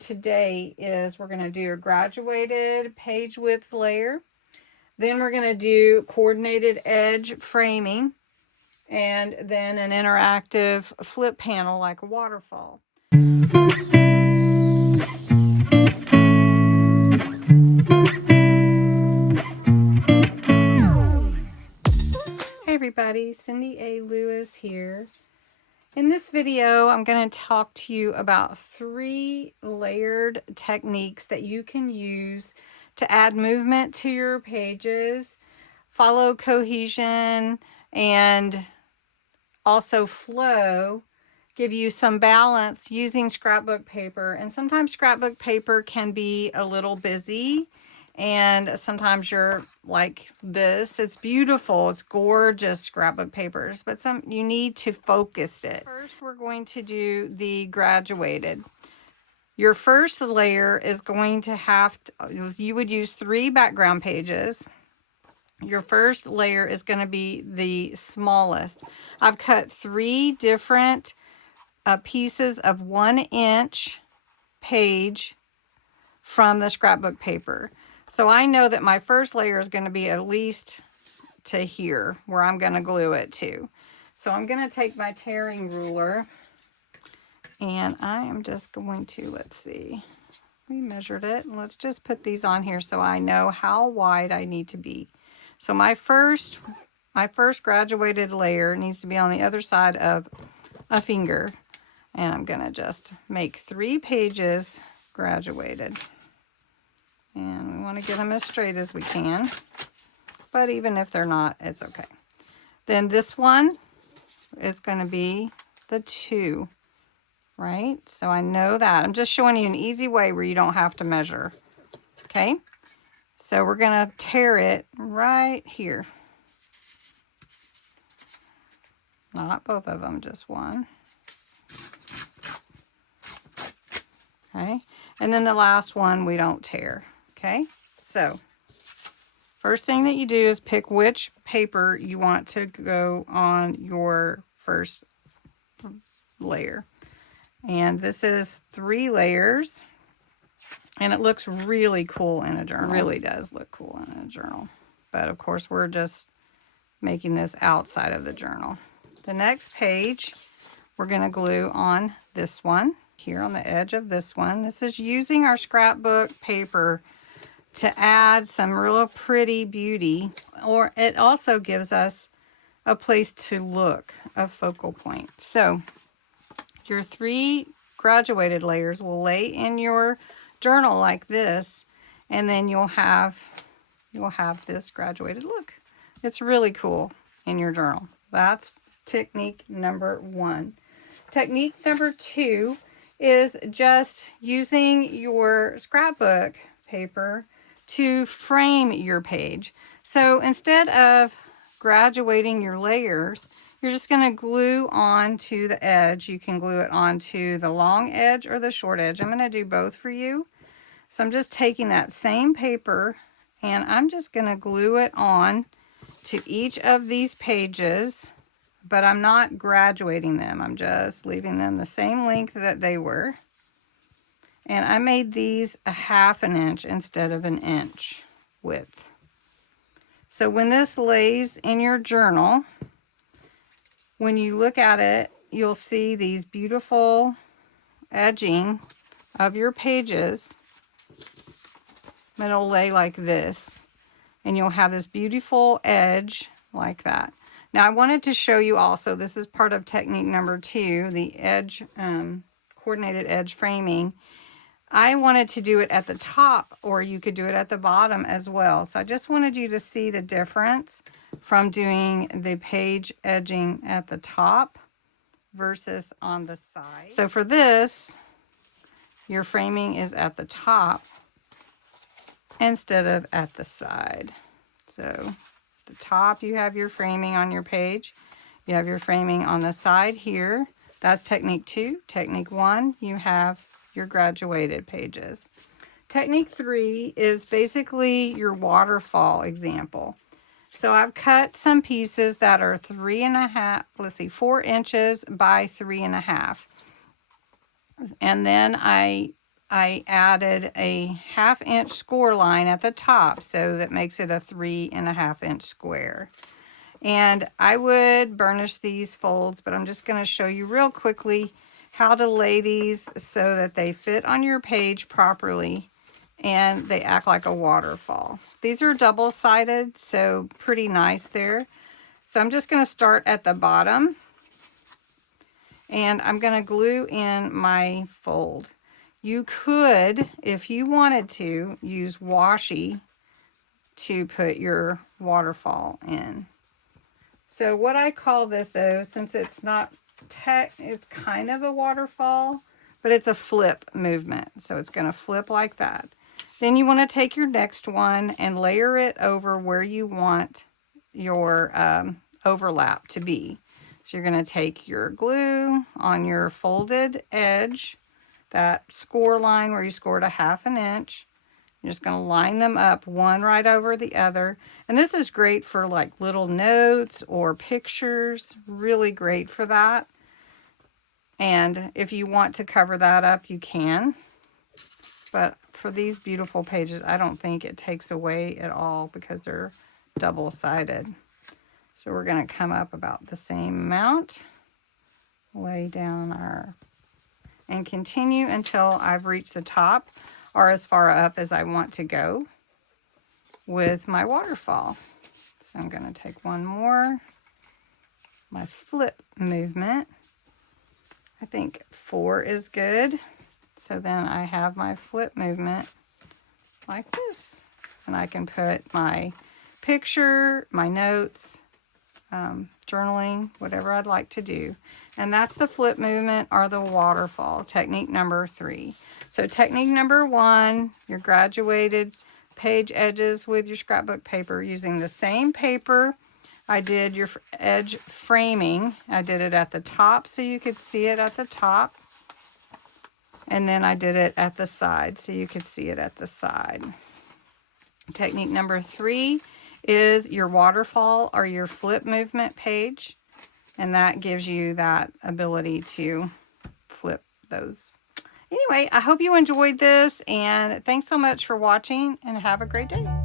Today is we're going to do a graduated page width layer. Then we're going to do coordinated edge framing, and then an interactive flip panel like a waterfall. Hey everybody, Cindy A. Lewis here. In this video, I'm going to talk to you about 3 layered techniques that you can use to add movement to your pages, follow cohesion, and also flow, give you some balance using scrapbook paper. And sometimes scrapbook paper can be a little busy, and sometimes you're like this. It's beautiful, it's gorgeous scrapbook papers, but you need to focus it. First, we're going to do the graduated. Your first layer is going to you would use 3 background pages. Your first layer is going to be the smallest. I've cut 3 different pieces of 1-inch page from the scrapbook paper. So I know that my first layer is going to be at least to here where I'm going to glue it to. So I'm going to take my tearing ruler and I am just going to, let's see, we measured it. Let's just put these on here so I know how wide I need to be. So my first graduated layer needs to be on the other side of a finger. And I'm going to just make 3 pages graduated. And we want to get them as straight as we can. But even if they're not, it's okay. Then this one is going to be the 2, right? So I know that. I'm just showing you an easy way where you don't have to measure. Okay? So we're going to tear it right here. Not both of them, just one. Okay, and then the last one we don't tear. Okay, so first thing that you do is pick which paper you want to go on your first layer. And this is 3 layers, and it looks really cool in a journal. It really does look cool in a journal. But of course, we're just making this outside of the journal. The next page, we're going to glue on this one here on the edge of this one. This is using our scrapbook paper to add some real pretty beauty, or it also gives us a place to look, a focal point. So your 3 graduated layers will lay in your journal like this, and then you'll have this graduated look. It's really cool in your journal. That's technique number 1. Technique number 2 is just using your scrapbook paper to frame your page. So instead of graduating your layers, you're just going to glue onto the edge. You can glue it onto the long edge or the short edge. I'm going to do both for you. So I'm just taking that same paper and I'm just going to glue it on to each of these pages, but I'm not graduating them. I'm just leaving them the same length that they were. And I made these a 1/2 inch instead of 1 inch width. So when this lays in your journal, when you look at it, you'll see these beautiful edging of your pages. It'll lay like this, and you'll have this beautiful edge like that. Now I wanted to show you also, this is part of technique number 2, the edge, coordinated edge framing. I wanted to do it at the top, or you could do it at the bottom as well. So I just wanted you to see the difference from doing the page edging at the top versus on the side. So for this, your framing is at the top instead of at the side. So at the top, you have your framing on your page. You have your framing on the side here. That's technique 2. Technique 1, you have your graduated pages. Technique 3 is basically your waterfall example. So I've cut some pieces that are 4 inches by 3.5. And then I I added a 1/2 inch score line at the top, so that makes it a 3.5 inch square. And I would burnish these folds, but I'm just going to show you real quickly how to lay these so that they fit on your page properly and they act like a waterfall. These are double-sided, so pretty nice there. So I'm just going to start at the bottom, and I'm going to glue in my fold. You could, if you wanted to, use washi to put your waterfall in. So what I call this, though, since it's not it's kind of a waterfall, but it's a flip movement. So it's going to flip like that. Then you want to take your next one and layer it over where you want your overlap to be. So you're going to take your glue on your folded edge, that score line where you scored a 1/2 inch. You're just going to line them up one right over the other. And this is great for like little notes or pictures. Really great for that. And if you want to cover that up, you can. But for these beautiful pages, I don't think it takes away at all because they're double-sided. So we're going to come up about the same amount. Lay down our... and continue until I've reached the top, or as far up as I want to go with my waterfall. So I'm going to take one more, my flip movement. I think 4 is good. So then I have my flip movement like this. And I can put my picture, my notes, journaling, whatever I'd like to do. And that's the flip movement or the waterfall, technique number 3. So technique number 1, your graduated page edges with your scrapbook paper using the same paper. I did your edge framing. I did it at the top so you could see it at the top. And then I did it at the side so you could see it at the side. Technique number 3 is your waterfall or your flip movement page. And that gives you that ability to flip those. Anyway, I hope you enjoyed this, and thanks so much for watching, and have a great day.